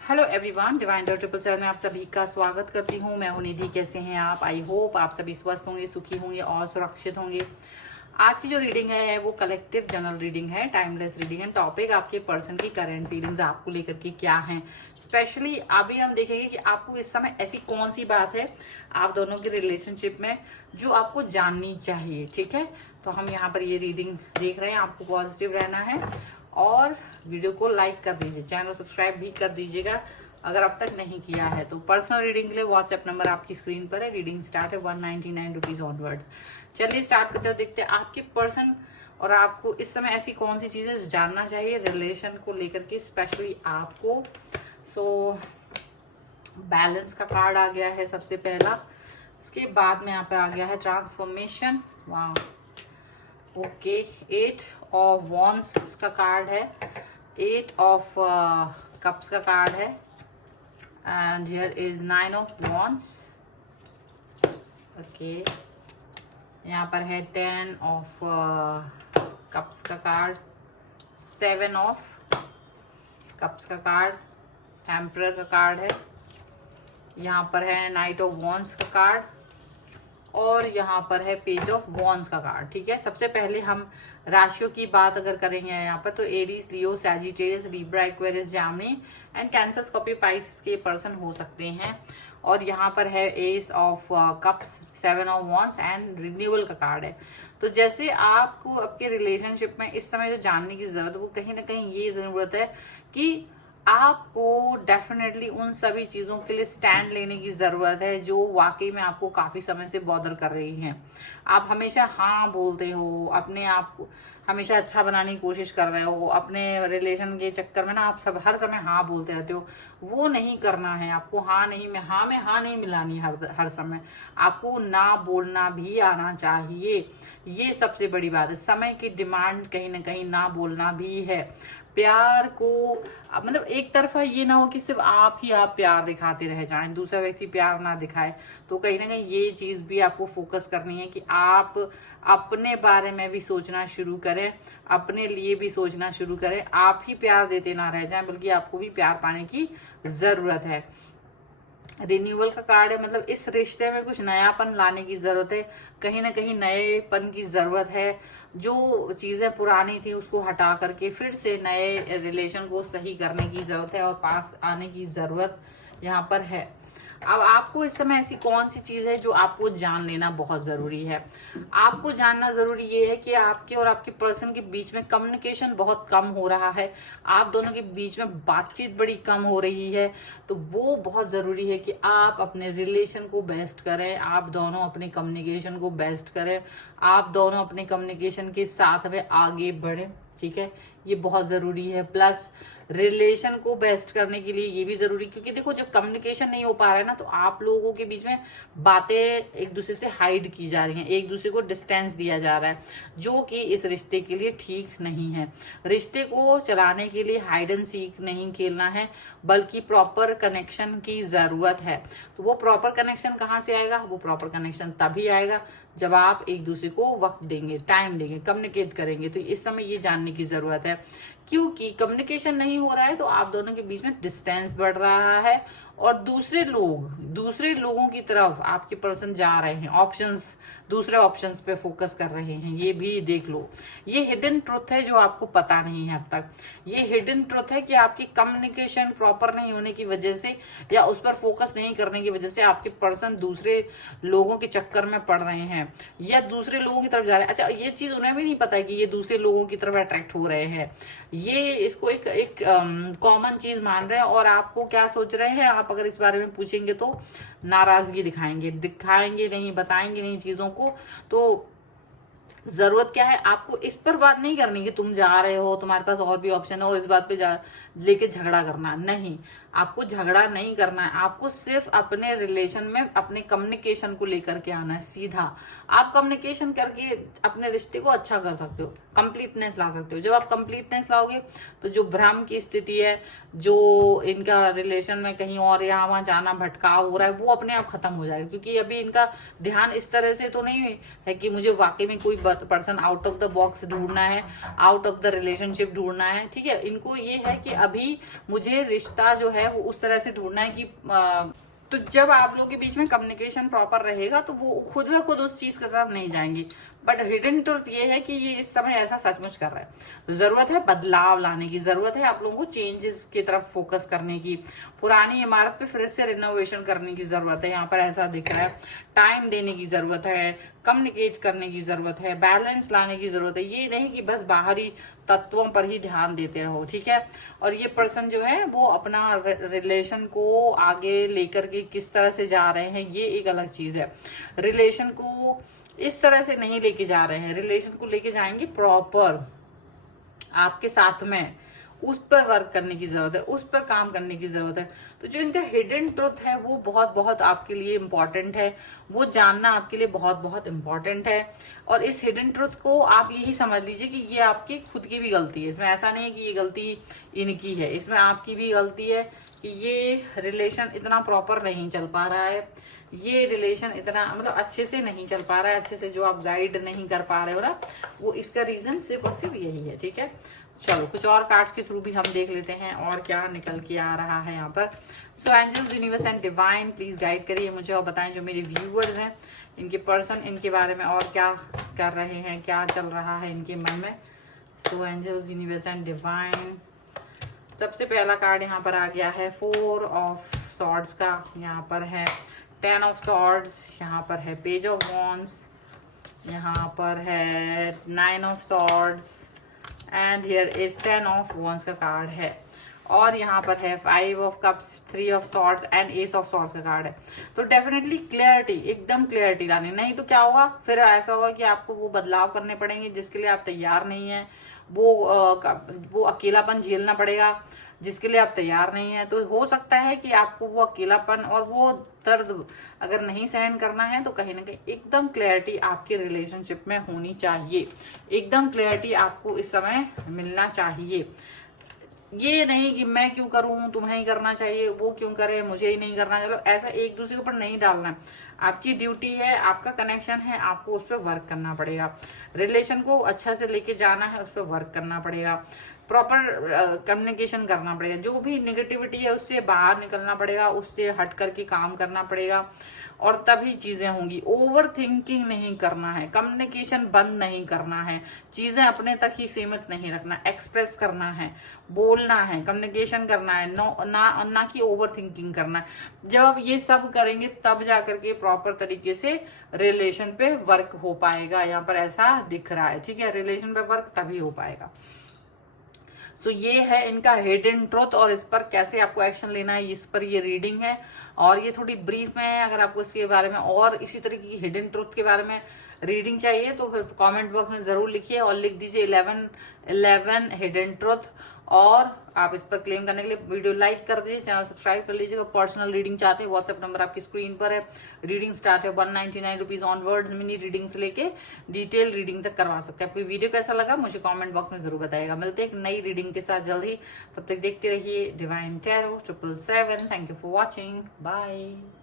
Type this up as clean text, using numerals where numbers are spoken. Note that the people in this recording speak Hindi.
हेलो एवरीवन, डिवाइन 777 में आप सभी का स्वागत करती हूँ। मैं हूँ निधि। कैसे हैं आप? आई होप आप सभी स्वस्थ होंगे, सुखी होंगे और सुरक्षित होंगे। आज की जो रीडिंग है वो कलेक्टिव जनरल रीडिंग है, टाइमलेस रीडिंग है। टॉपिक आपके पर्सन की करंट फीलिंग्स आपको लेकर के क्या है। स्पेशली अभी हम देखेंगे कि आपको इस समय ऐसी कौन सी बात है आप दोनों के रिलेशनशिप में जो आपको जाननी चाहिए। ठीक है, तो हम यहाँ पर ये रीडिंग देख रहे हैं। आपको पॉजिटिव रहना है और वीडियो को लाइक कर दीजिए, चैनल सब्सक्राइब भी कर दीजिएगा अगर अब तक नहीं किया है तो। पर्सनल रीडिंग के लिए व्हाट्सएप नंबर आपकी स्क्रीन पर है। रीडिंग स्टार्ट है 199 रुपीज ऑनवर्ड्स। चलिए स्टार्ट करते हो, देखते हैं आपके पर्सन और आपको इस समय ऐसी कौन सी चीजें जानना चाहिए रिलेशन को लेकर के, स्पेशली आपको। सो बैलेंस का कार्ड आ गया है सबसे पहला, उसके बाद में यहाँ पे आ गया है ट्रांसफॉर्मेशन। वाह, ओके। 8 ऑफ वॉन्ड्स का कार्ड है, 8 ऑफ कप्स का कार्ड है and here is 9 of wands. Okay, यहाँ पर है 10 ऑफ कप्स का कार्ड, 7 ऑफ कप्स का कार्ड, एम्परर का कार्ड है। यहाँ पर है नाइट ऑफ वॉन्ड्स का कार्ड और यहाँ पर है पेज ऑफ वॉन्ड्स का कार्ड। ठीक है, सबसे पहले हम राशियों की बात अगर करेंगे यहाँ पर तो Aries, Leo, Sagittarius, Libra, Aquarius, Jamini and cancer, Scorpio, Pisces के पर्सन हो सकते हैं। और यहाँ पर है S of cups, 7 of wands and renewal का कार्ड है। तो जैसे आपको आपके रिलेशनशिप में इस समय जो जानने की जरूरत है वो कहीं ना कहीं ये जरूरत है कि आपको डेफिनेटली उन सभी चीजों के लिए स्टैंड लेने की जरूरत है जो वाकई में आपको काफी समय से बॉदर कर रही हैं। आप हमेशा हाँ बोलते हो, अपने आप को हमेशा अच्छा बनाने की कोशिश कर रहे हो, अपने रिलेशन के चक्कर में ना आप सब हर समय हाँ बोलते रहते हो। वो नहीं करना है आपको। हाँ में हाँ नहीं मिलानी हर समय। आपको ना बोलना भी आना चाहिए, ये सबसे बड़ी बात है। समय की डिमांड कहीं ना कहीं ना बोलना भी है। प्यार को मतलब एक तरफा ये ना हो कि सिर्फ आप प्यार दिखाते रह जाएं, दूसरा व्यक्ति प्यार ना दिखाए। तो कहीं ना कहीं ये चीज भी आपको फोकस करनी है कि आप अपने बारे में भी सोचना शुरू करें, अपने लिए भी सोचना शुरू करें। आप ही प्यार देते ना रह जाएं बल्कि आपको भी प्यार पाने की जरूरत है। रिन्यूअल का कार्ड है, मतलब इस रिश्ते में कुछ नयापन लाने की जरूरत है, कहीं ना कहीं नएपन की जरूरत है। जो चीजें पुरानी थी उसको हटा करके फिर से नए रिलेशन को सही करने की जरूरत है और पास आने की जरूरत यहाँ पर है। अब आपको इस समय ऐसी कौन सी चीज है जो आपको जान लेना बहुत जरूरी है। आपको जानना जरूरी ये है कि आपके और आपके पर्सन के बीच में कम्युनिकेशन बहुत कम हो रहा है, आप दोनों के बीच में बातचीत बड़ी कम हो रही है। तो वो बहुत जरूरी है कि आप अपने रिलेशन को बेस्ट करें, आप दोनों अपने कम्युनिकेशन को बेस्ट करें, आप दोनों अपने कम्युनिकेशन के साथ में आगे बढ़ें। ठीक है, ये बहुत जरूरी है। प्लस रिलेशन को बेस्ट करने के लिए ये भी जरूरी, क्योंकि देखो जब कम्युनिकेशन नहीं हो पा रहा है ना तो आप लोगों के बीच में बातें एक दूसरे से हाइड की जा रही हैं, एक दूसरे को डिस्टेंस दिया जा रहा है, जो कि इस रिश्ते के लिए ठीक नहीं है। रिश्ते को चलाने के लिए हाइड एंड सीक नहीं खेलना है बल्कि प्रॉपर कनेक्शन की जरूरत है। तो वो प्रॉपर कनेक्शन कहाँ से आएगा? वो प्रॉपर कनेक्शन तभी आएगा जब आप एक दूसरे को वक्त देंगे, टाइम देंगे, कम्युनिकेट करेंगे। तो इस समय ये जानने की जरूरत है, क्योंकि कम्युनिकेशन नहीं हो रहा है तो आप दोनों के बीच में डिस्टेंस बढ़ रहा है और दूसरे लोगों की तरफ आपके पर्सन जा रहे हैं, दूसरे ऑप्शंस पे फोकस कर रहे हैं। ये भी देख लो, ये हिडन ट्रुथ है जो आपको पता नहीं है अब तक। ये हिडन ट्रुथ है कि आपकी कम्युनिकेशन प्रॉपर नहीं होने की वजह से या उस पर फोकस नहीं करने की वजह से आपके पर्सन दूसरे लोगों के चक्कर में पड़ रहे हैं या दूसरे लोगों की तरफ जा रहे हैं। अच्छा, ये चीज उन्हें भी नहीं पता है कि ये दूसरे लोगों की तरफ अट्रैक्ट हो रहे हैं। ये इसको एक कॉमन चीज मान रहे हैं और आपको क्या सोच रहे हैं, आप अगर इस बारे में पूछेंगे तो नाराजगी दिखाएंगे नहीं, बताएंगे नहीं चीजों को। तो जरूरत क्या है, आपको इस पर बात नहीं करनी कि तुम जा रहे हो, तुम्हारे पास और भी ऑप्शन है और इस बात पे लेके झगड़ा करना नहीं। आपको झगड़ा नहीं करना है, आपको सिर्फ अपने रिलेशन में अपने कम्युनिकेशन को लेकर के आना है। सीधा आप कम्युनिकेशन करके अपने रिश्ते को अच्छा कर सकते हो। कंप्लीटनेस ला सकते हो। जब आप कंप्लीटनेस लाओगे तो जो भ्रम की स्थिति है, जो इनका रिलेशन में कहीं और यहाँ वहां जाना भटकाव हो रहा है, वो अपने आप खत्म हो जाएगा। क्योंकि अभी इनका ध्यान इस तरह से तो नहीं है कि मुझे वाकई में कोई person out of the box ढूंढना है, आउट ऑफ द रिलेशनशिप ढूंढना है, ठीक है। इनको ये है कि अभी मुझे रिश्ता जो है वो उस तरह से ढूंढना है कि तो जब आप लोगों के बीच में कम्युनिकेशन प्रॉपर रहेगा तो वो खुद ब खुद उस चीज की तरफ नहीं जाएंगी। बट हिडन ट्रुथ ये है कि ये इस समय ऐसा सचमुच कर रहा है, तो जरूरत है बदलाव लाने की, जरूरत है आप लोगों को चेंजेस की तरफ फोकस करने की, पुरानी इमारत पे फिर से रिनोवेशन करने की जरूरत है। यहाँ पर ऐसा दिख रहा है, टाइम देने की जरूरत है, कम्युनिकेट करने की जरूरत है, बैलेंस लाने की जरूरत है। ये नहीं कि बस बाहरी तत्वों पर ही ध्यान देते रहो, ठीक है। और ये पर्सन जो है वो अपना रिलेशन को आगे लेकर के किस तरह से जा रहे हैं, ये एक अलग चीज है। रिलेशन को इस तरह से नहीं लेके जा रहे हैं, रिलेशन को लेके जाएंगे प्रॉपर आपके साथ में, उस पर वर्क करने की जरूरत है, उस पर काम करने की जरूरत है। तो जो इनका हिडन ट्रुथ है वो बहुत बहुत आपके लिए इम्पोर्टेंट है, वो जानना आपके लिए बहुत बहुत इम्पोर्टेंट है। और इस हिडन ट्रुथ को आप यही समझ लीजिए कि ये आपकी खुद की भी गलती है। इसमें ऐसा नहीं है कि ये गलती इनकी है, इसमें आपकी भी गलती है कि ये रिलेशन इतना प्रॉपर नहीं चल पा रहा है, ये रिलेशन इतना मतलब अच्छे से नहीं चल पा रहा है, अच्छे से जो आप गाइड नहीं कर पा रहे हो ना, वो इसका रीजन सिर्फ और सिर्फ यही है, ठीक है। चलो कुछ और कार्ड्स के थ्रू भी हम देख लेते हैं और क्या निकल के आ रहा है यहाँ पर। So angels, universe and divine please guide करिए मुझे और बताएं जो मेरे व्यूअर्स हैं, इनके पर्सन इनके बारे में और क्या कर रहे हैं, क्या चल रहा है इनके मन में। सो एंजल्स, यूनिवर्स एंड डिवाइन, सबसे पहला कार्ड यहाँ पर आ गया है 4 ऑफ सॉर्ड्स का, यहाँ पर है 10 ऑफ सॉर्ड्स, यहाँ पर है पेज ऑफ वॉन्ड्स, यहाँ पर है 9 of swords and here is 10 of wands का कार्ड है। और यहाँ पर है 5 of cups, 3 of swords and S of swords का कार्ड है। तो डेफिनेटली क्लियरिटी, एकदम क्लियरिटी लानी, नहीं तो क्या होगा, फिर ऐसा होगा कि आपको वो बदलाव करने पड़ेंगे जिसके लिए आप तैयार नहीं है, वो अकेलापन झेलना पड़ेगा जिसके लिए आप तैयार नहीं है। तो हो सकता है कि आपको वो अकेलापन और वो दर्द अगर नहीं सहन करना है तो कहीं ना कहीं एकदम क्लैरिटी आपके रिलेशनशिप में होनी चाहिए, एकदम क्लैरिटी आपको इस समय मिलना चाहिए। ये नहीं कि मैं क्यों करूं, तुम्हें ही करना चाहिए, वो क्यों करे, मुझे ही नहीं करना, चलो ऐसा एक दूसरे के ऊपर नहीं डालना है। आपकी ड्यूटी है, आपका कनेक्शन है, आपको उस पर वर्क करना पड़ेगा, रिलेशन को अच्छा से लेके जाना है, उस पर वर्क करना पड़ेगा, प्रॉपर कम्युनिकेशन करना पड़ेगा, जो भी नेगेटिविटी है उससे बाहर निकलना पड़ेगा, उससे हट करके काम करना पड़ेगा और तभी चीजें होंगी। ओवर थिंकिंग नहीं करना है, कम्युनिकेशन बंद नहीं करना है, चीजें अपने तक ही सीमित नहीं रखना, एक्सप्रेस करना है, बोलना है, कम्युनिकेशन करना है, ना कि ओवर थिंकिंग करना है। जब आप ये सब करेंगे तब जाकर के प्रॉपर तरीके से रिलेशन पे वर्क हो पाएगा। यहाँ पर ऐसा दिख रहा है, ठीक है, रिलेशन पे वर्क तभी हो पाएगा। सो ये है इनका हिडन ट्रुथ और इस पर कैसे आपको एक्शन लेना है, इस पर ये रीडिंग है। और ये थोड़ी ब्रीफ में है, अगर आपको इसके बारे में और इसी तरीके की हिडन ट्रुथ के बारे में रीडिंग चाहिए तो फिर कमेंट बॉक्स में जरूर लिखिए और लिख दीजिए 11 हिडन ट्रुथ। और आप इस पर क्लेम करने के लिए वीडियो लाइक कर दीजिए, चैनल सब्सक्राइब कर लीजिएगा। पर्सनल रीडिंग चाहते हैं, व्हाट्सएप नंबर आपकी स्क्रीन पर है। रीडिंग स्टार्ट है 199 रुपीज ऑनवर्ड्स, मिनी रीडिंग से लेके डिटेल रीडिंग तक करवा सकते हैं। आपको वीडियो कैसा लगा मुझे कमेंट बॉक्स में जरूर बताइएगा। मिलते हैं एक नई रीडिंग के साथ जल्द ही, तब तक देखते रहिए divine tarot 777। Thank you for watching, bye.